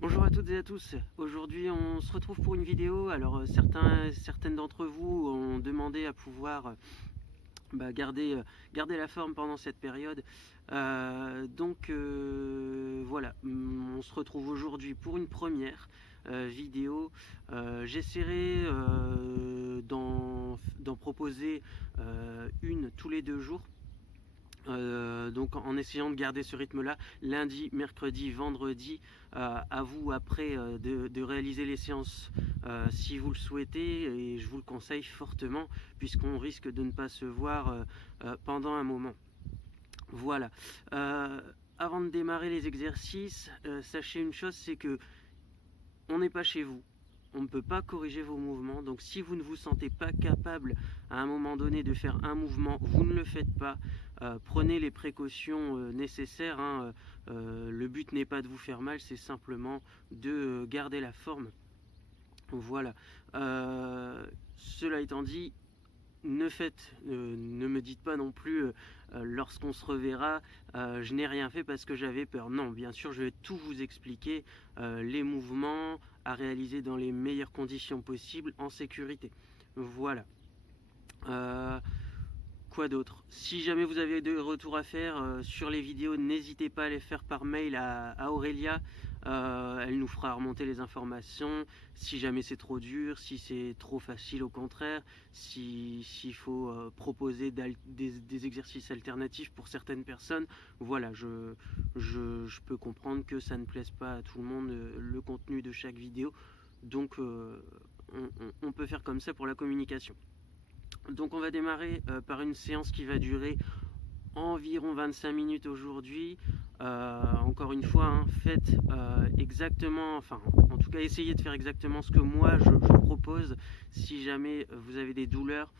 Bonjour à toutes et à tous. Aujourd'hui, on se retrouve pour une vidéo. Alors, certaines d'entre vous ont demandé à pouvoir garder la forme pendant cette période. Voilà, on se retrouve aujourd'hui pour une première vidéo. J'essaierai d'en proposer une tous les 2 jours. Donc en essayant de garder ce rythme là, lundi, mercredi, vendredi, à vous après de réaliser les séances si vous le souhaitez, et je vous le conseille fortement puisqu'on risque de ne pas se voir pendant un moment. Voilà. Avant de démarrer les exercices, sachez une chose, c'est que on n'est pas chez vous. On ne peut pas corriger vos mouvements, donc si vous ne vous sentez pas capable à un moment donné de faire un mouvement, vous ne le faites pas. Prenez les précautions nécessaires, hein. Le but n'est pas de vous faire mal, c'est simplement de garder la forme. Voilà. Cela étant dit, ne me dites pas non plus lorsqu'on se reverra, je n'ai rien fait parce que j'avais peur. Non, bien sûr, je vais tout vous expliquer, les mouvements à réaliser dans les meilleures conditions possibles, en sécurité. Voilà. Quoi d'autre? Si jamais vous avez des retours à faire sur les vidéos, n'hésitez pas à les faire par mail à Aurélia. Elle nous fera remonter les informations, si jamais c'est trop dur, si c'est trop facile au contraire, s'il faut proposer des exercices alternatifs pour certaines personnes. Voilà, je peux comprendre que ça ne plaise pas à tout le monde le contenu de chaque vidéo, donc on peut faire comme ça pour la communication. Donc on va démarrer par une séance qui va durer environ 25 minutes aujourd'hui. Encore une fois, hein, faites exactement, enfin en tout cas essayez de faire exactement ce que moi je propose. Si jamais vous avez des douleurs,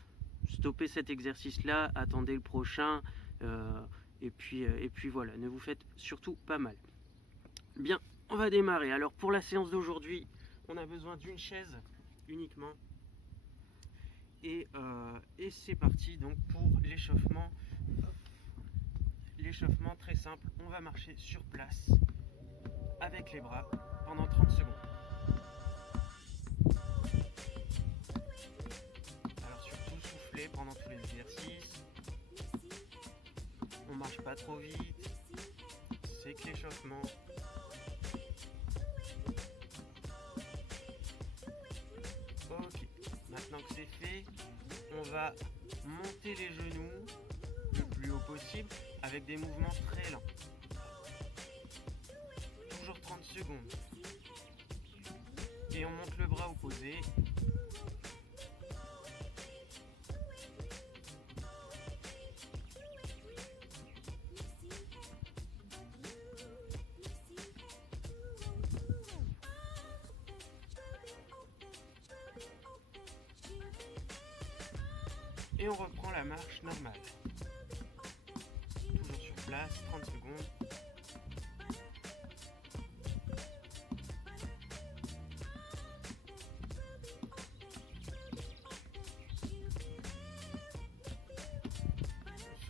stoppez cet exercice là, attendez le prochain, et puis voilà, ne vous faites surtout pas mal. Bien, on va démarrer. Alors pour la séance d'aujourd'hui, on a besoin d'une chaise uniquement. Et c'est parti donc pour l'échauffement. L'échauffement très simple, on va marcher sur place avec les bras pendant 30 secondes. Alors surtout soufflez pendant tous les exercices. On marche pas trop vite. C'est que l'échauffement. Ok, maintenant que c'est fait, on va monter les genoux le plus haut possible avec des mouvements très lents. Toujours 30 secondes. Et on monte le bras opposé. Et on reprend la marche normale. Toujours sur place, 30 secondes.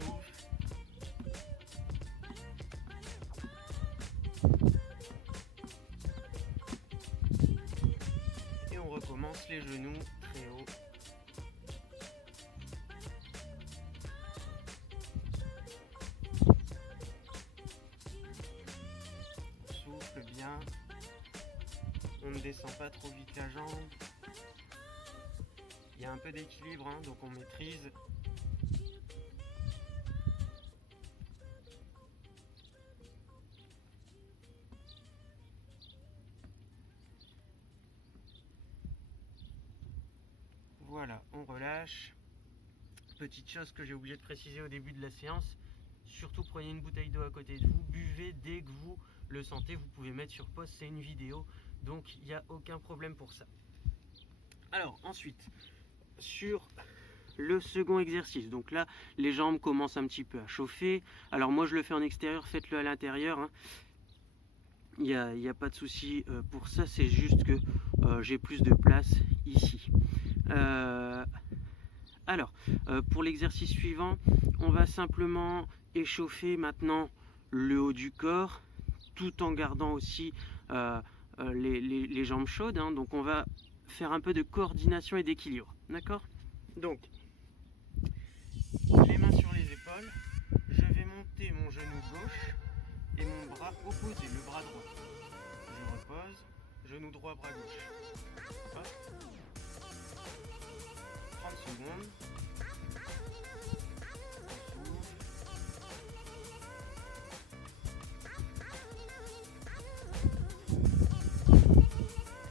On souffle. Et on recommence les genoux très haut. Bien, on ne descend pas trop vite la jambe, il y a un peu d'équilibre, hein, donc on maîtrise. Voilà, on relâche. Petite chose que j'ai oublié de préciser au début de la séance, surtout prenez une bouteille d'eau à côté de vous, buvez dès que vous le sentez, vous pouvez mettre sur pause, c'est une vidéo, donc il n'y a aucun problème pour ça. Alors ensuite, sur le second exercice, donc là les jambes commencent un petit peu à chauffer. Alors moi je le fais en extérieur, faites-le à l'intérieur, hein. Il n'y a pas de souci pour ça, c'est juste que j'ai plus de place ici. Alors, pour l'exercice suivant, on va simplement échauffer maintenant le haut du corps, tout en gardant aussi les jambes chaudes, hein, donc on va faire un peu de coordination et d'équilibre, d'accord? Donc, les mains sur les épaules, je vais monter mon genou gauche et mon bras opposé, le bras droit. Je repose, genou droit, bras gauche. Hop. 30 secondes.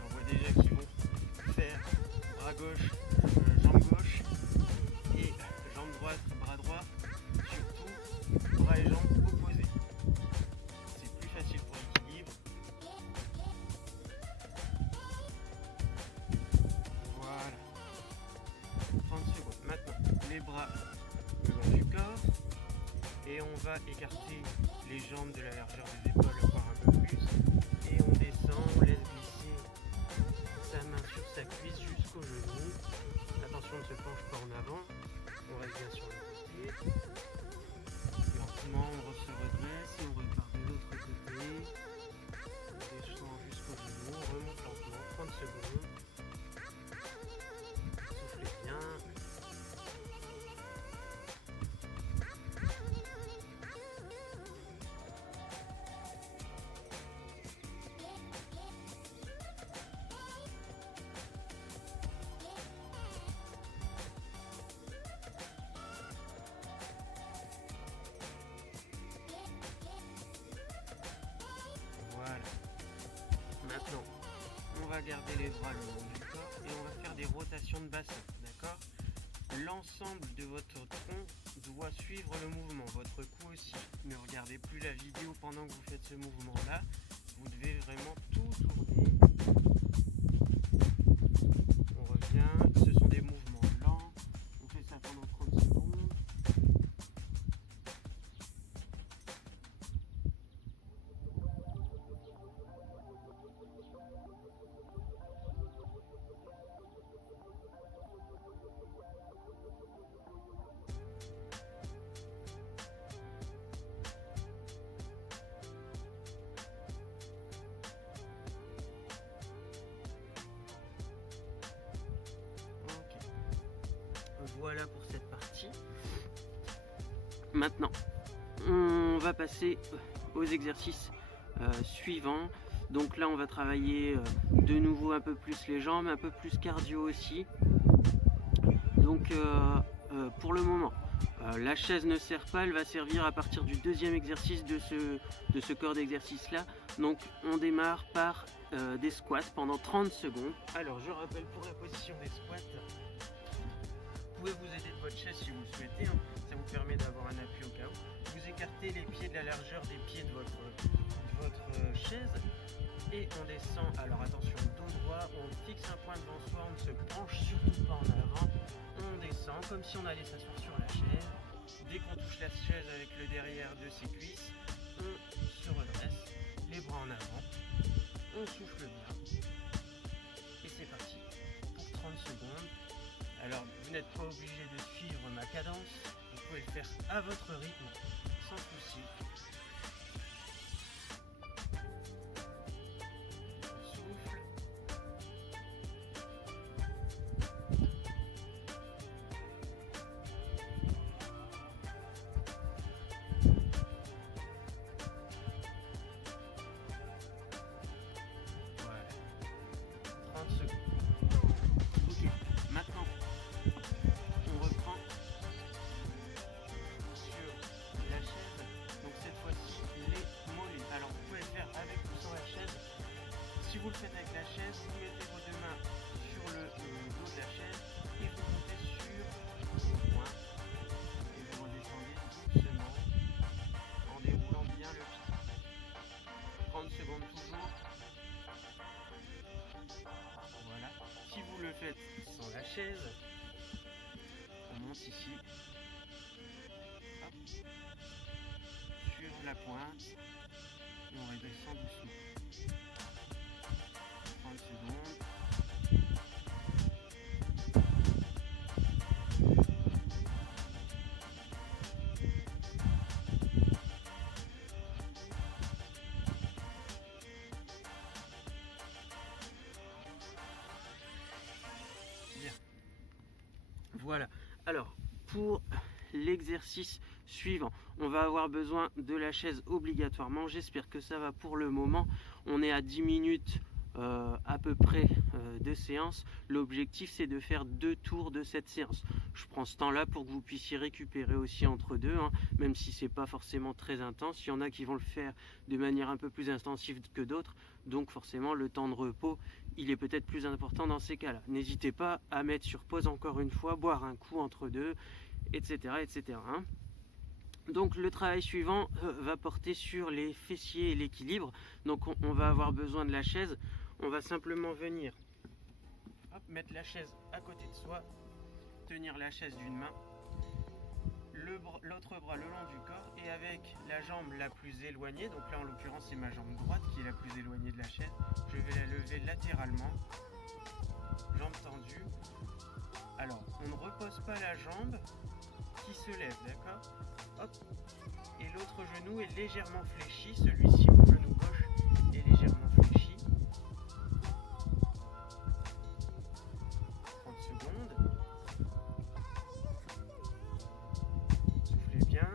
On voit déjà qu'ils vont faire bras gauche, jambe gauche et jambe droite, bras droit, surtout bras et jambes opposés. C'est plus facile pour l'équilibre. Voilà. 30 secondes. Maintenant, les bras le long du corps et on va écarter les jambes de la largeur des épaules encore un peu plus et on descend, on laisse glisser sa main sur sa cuisse jusqu'au genou. Attention, on ne se penche pas en avant, on reste bien sur le côté. Lentement, on se redresse et on repart de l'autre côté. On descend jusqu'au genou, on remonte lentement, 30 secondes. Soufflez bien. Maintenant, on va garder les bras le long du corps et on va faire des rotations de bassin, d'accord? L'ensemble de votre tronc doit suivre le mouvement, votre cou aussi. Ne regardez plus la vidéo pendant que vous faites ce mouvement-là. Vous devez vraiment tout tourner. On revient, ce sont des mouvements lents. On fait ça pendant 30 secondes. Voilà pour cette partie. Maintenant, on va passer aux exercices suivants. Donc là, on va travailler de nouveau un peu plus les jambes, un peu plus cardio aussi. Donc pour le moment, la chaise ne sert pas, elle va servir à partir du deuxième exercice de ce corps d'exercice là. Donc on démarre par des squats pendant 30 secondes. Alors je rappelle pour la position des squats, vous pouvez vous aider de votre chaise si vous le souhaitez, hein. Ça vous permet d'avoir un appui au cas où. Vous écartez les pieds de la largeur des pieds de votre chaise et on descend. Alors attention, dos droit, on fixe un point devant soi, on ne se penche surtout pas en avant. On descend comme si on allait s'asseoir sur la chaise. Dès qu'on touche la chaise avec le derrière de ses cuisses, on se redresse, les bras en avant, on souffle bien et c'est parti pour 30 secondes. Alors, vous n'êtes pas obligé de suivre ma cadence, vous pouvez le faire à votre rythme, sans souci. On souffle. Voilà. 30 secondes. Ok, maintenant. On reprend sur la chaise, donc cette fois-ci les mollets. Alors vous pouvez le faire avec ou sans la chaise. Si vous le faites avec la chaise, vous mettez vos deux mains sur le dos de la chaise et vous montez sur le point et vous redescendez doucement en déroulant bien le pied. 30 secondes toujours. Voilà. Si vous le faites sans la chaise, on monte ici, hop, sur la pointe, et on redescend doucement. 30 secondes. pour l'exercice suivant, on va avoir besoin de la chaise obligatoirement. J'espère que ça va pour le moment. On est à 10 minutes à peu près de séance. L'objectif, c'est de faire 2 tours de cette séance. Je prends ce temps là pour que vous puissiez récupérer aussi entre deux, hein, même si c'est pas forcément très intense. Il y en a qui vont le faire de manière un peu plus intensive que d'autres, donc forcément le temps de repos il est peut-être plus important dans ces cas là. N'hésitez pas à mettre sur pause encore une fois, boire un coup entre deux, etc. Hein. Donc le travail suivant va porter sur les fessiers et l'équilibre. Donc on va avoir besoin de la chaise. On va simplement venir mettre la chaise à côté de soi, tenir la chaise d'une main, l'autre bras le long du corps et avec la jambe la plus éloignée, donc là en l'occurrence c'est ma jambe droite qui est la plus éloignée de la chaise, je vais la lever latéralement, jambe tendue. Alors on ne repose pas la jambe qui se lève, d'accord ? Hop. Et l'autre genou est légèrement fléchi, celui-ci, mon genou gauche, est légèrement fléchi. 30 secondes. Soufflez bien.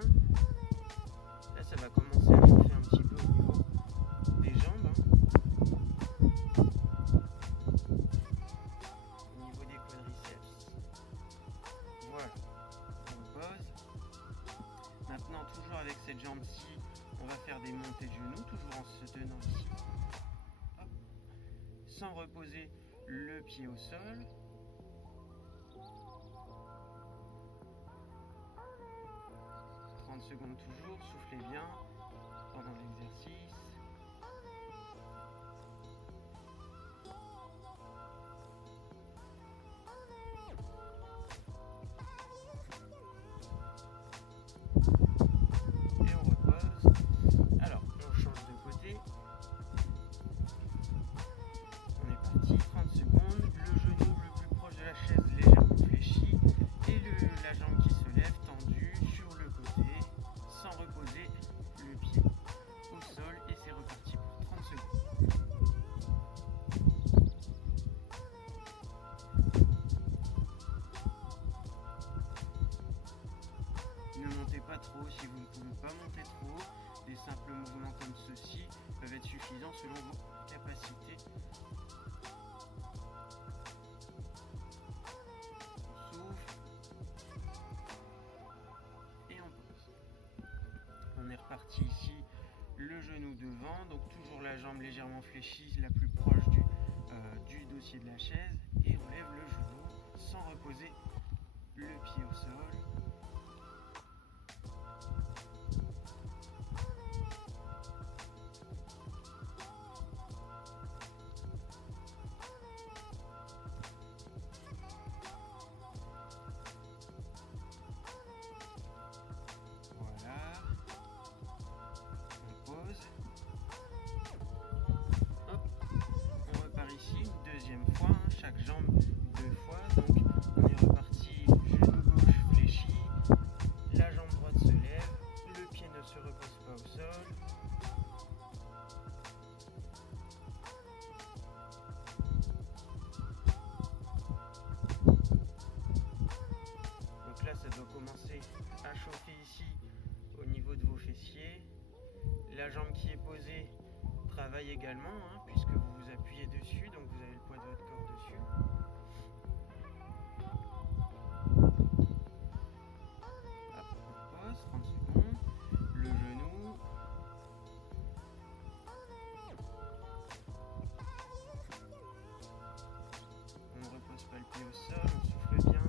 Là, ça va commencer à chauffer un petit peu au niveau des jambes. Au niveau des quadriceps. Voilà. On pose. Maintenant, toujours avec cette jambe-ci, on va faire des montées de genoux, toujours en se tenant ici. Hop. Sans reposer le pied au sol. Secondes toujours, soufflez bien pendant l'exercice. Et on repose. Alors, on change de côté. On est parti, 30 secondes. Le genou le plus proche de la chaise légèrement fléchi et la jambe qui se lève tendue sur le côté. Sans reposer le pied au sol et c'est reparti pour 30 secondes. Ne montez pas trop si vous ne pouvez pas monter trop. Des simples mouvements comme ceci peuvent être suffisants selon vos capacités. On souffle et on pose. On est reparti ici, le genou devant, donc toujours la jambe légèrement fléchie, la plus proche du dossier de la chaise, et on lève le genou sans reposer le pied au sol. Chaque jambe 2 fois, donc on est reparti, genou gauche fléchi, la jambe droite se lève, le pied ne se repose pas au sol. Donc là ça doit commencer à chauffer ici au niveau de vos fessiers. La jambe qui est posée travaille également, hein, puisque vous vous appuyez dessus, donc vous avez le poids de votre corps dessus. Hop, on pose, 30 secondes, le genou. On ne repose pas le pied au sol, on souffle bien.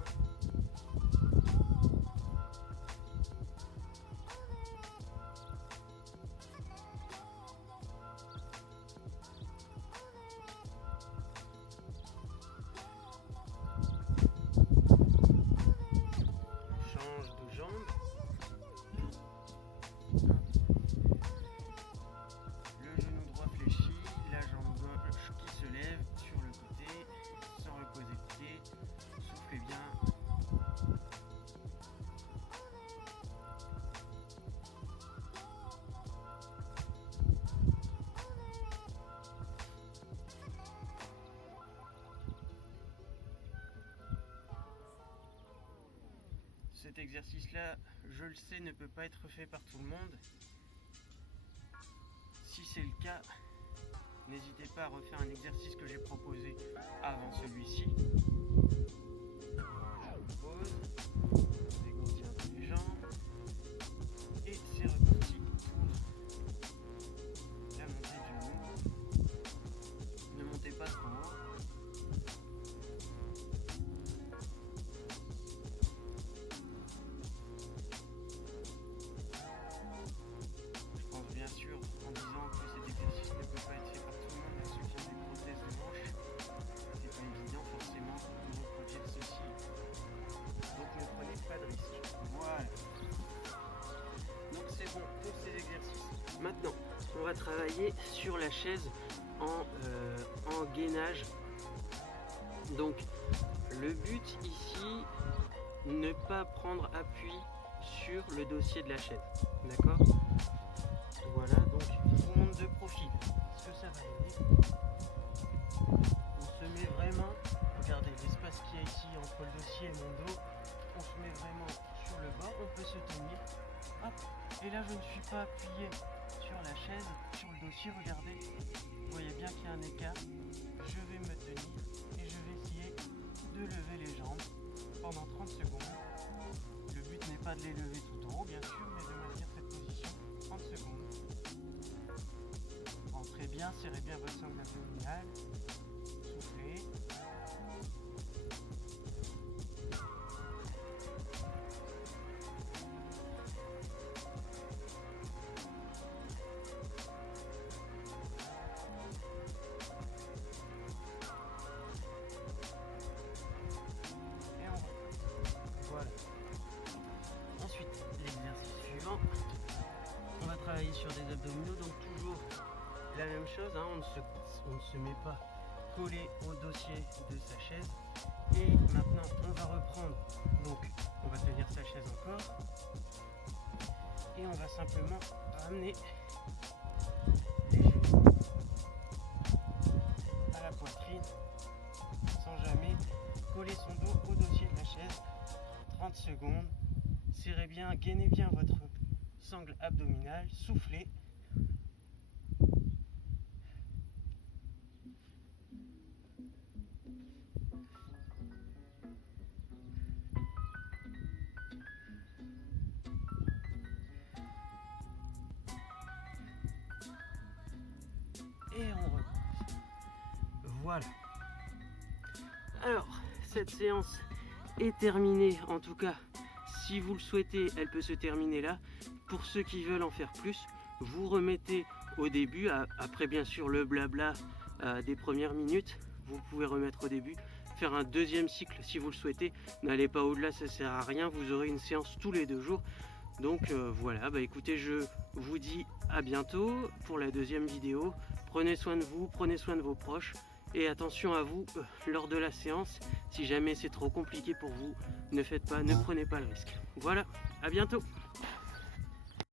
cet exercice-là, je le sais, ne peut pas être fait par tout le monde. Si c'est le cas, n'hésitez pas à refaire un exercice que j'ai proposé avant celui-ci. On pose, on dégourdit un peu les jambes, et c'est reparti pour la montée du mou. Ne montez pas trop haut. Je pense bien sûr en disant que cet exercice ne peut pas être fait par tout le monde, à ceux qui ont des prothèses de hanche. C'est pas évident forcément de reproduire ceci. Donc ne prenez pas de risque. Voilà. Donc c'est bon pour ces exercices. Maintenant, on va travailler sur la chaise en gainage. Donc le but ici, ne pas prendre appui sur le dossier de la chaise. D'accord? Voilà, donc je vous montre de profil ce que ça va donner. On se met vraiment, regardez l'espace qu'il y a ici entre le dossier et mon dos, on se met vraiment sur le bas, on peut se tenir. Hop, et là je ne suis pas appuyé sur la chaise, sur le dossier, regardez, vous voyez bien qu'il y a un écart. Je vais me tenir et je vais essayer de lever les jambes pendant 30 secondes. Le but n'est pas de les lever tout en haut bien sûr, mais de maintenir cette position 30 secondes. Rentrez bien, serrez bien votre sangle abdominale, soufflez. Voilà. Ensuite, l'exercice suivant, on va travailler sur des abdominaux, donc toujours la même chose, hein, on ne se met pas collé au dossier de sa chaise. Et maintenant, on va reprendre, donc on va tenir sa chaise encore, et on va simplement ramener les genoux à la poitrine, sans jamais coller son dos au dossier de la chaise. 30 secondes, serrez bien, gainez bien votre sangle abdominale, soufflez. Et on recommence. Voilà. Alors, cette séance est terminée, en tout cas, si vous le souhaitez, elle peut se terminer là. Pour ceux qui veulent en faire plus, vous remettez au début, après bien sûr le blabla des premières minutes, vous pouvez remettre au début, faire un deuxième cycle si vous le souhaitez. N'allez pas au-delà, ça sert à rien, vous aurez une séance tous les 2 jours. Donc voilà, bah écoutez, je vous dis à bientôt pour la deuxième vidéo. Prenez soin de vous, prenez soin de vos proches. Et attention à vous lors de la séance, si jamais c'est trop compliqué pour vous, ne prenez pas le risque. Voilà, à bientôt.